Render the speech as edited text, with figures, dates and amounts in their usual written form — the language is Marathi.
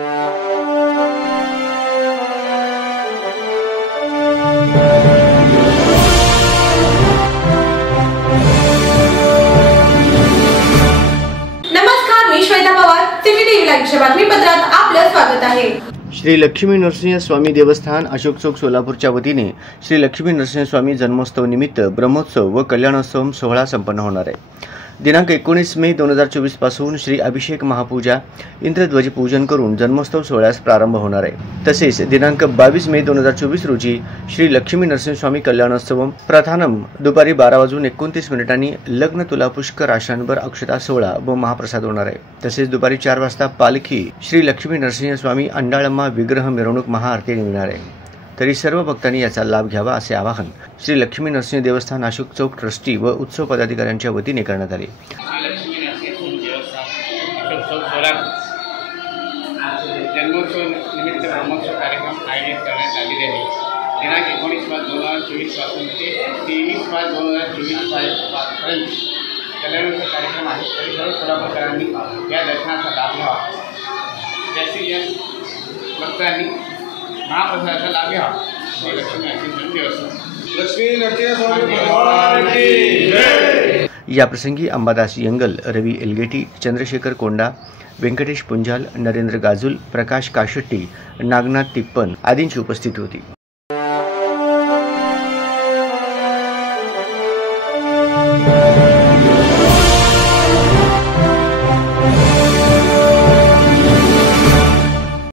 नमस्कार, मी श्वेता पवार, सीसीटीव्ही लाईव्हच्या बातमीपत्रात आपलं स्वागत आहे। श्री लक्ष्मी नरसिंह स्वामी देवस्थान अशोक चौक सोलापूरच्या वतीने श्री लक्ष्मी नरसिंह स्वामी जन्मोत्सव निमित्त ब्रह्मोत्सव व कल्याणोत्सव सोहळा संपन्न होणार आहे। दिनांक 19 मे 2024 पासून श्री अभिषेक महापूजा इंद्रध्वज पूजन करून जन्मोत्सव सोहळ्यास प्रारंभ होणार आहे। तसेच दिनांक 22 मे 2024 रोजी श्री लक्ष्मी नरसिंह स्वामी कल्याणोत्सव प्रथानम दुपारी 12:29 लग्न तुला पुष्कर आशांवर अक्षता सोहळा व महाप्रसाद होणार आहे। तसेच दुपारी 4 वाजता पालखी श्री लक्ष्मी नरसिंह स्वामी अंडाळम्मा विग्रह मिरवणूक महाआरती निघणार आहे। तरी सर्व भक्तांनी याचा लाभ घ्यावा असे आवाहन श्री लक्ष्मी नरसिंह देवस्थान अशोक चौक ट्रस्टी व उत्सव पदाधिकाऱ्यांच्या वतीने करण्यात आले। जन्मोत्सव निमित्त ब्रह्मोत्सव कार्यक्रम आयोजित करण्यात आलेले आहे। दिनांक 19/5/2024 पासून ते 23/5/2024 पर्यंत कल्याणोत्सव कार्यक्रम आहे। तरी सर्व सोलापूरकरांनी या दर्शनाचा लाभ घ्यावा। जास्तीत जास्त भक्तांनी महाप्रसादाचा लाभ घ्यावा। श्री लक्ष्मी नरसिंह देवस्थान। या प्रसंगी अंबादास यंगल, रवी एलगेटी, चंद्रशेखर कोंडा, व्यंकटेश पुंजाल, नरेंद्र गाजुल, प्रकाश काशेट्टी, नागनाथ तिप्पन आदींची उपस्थिती होती।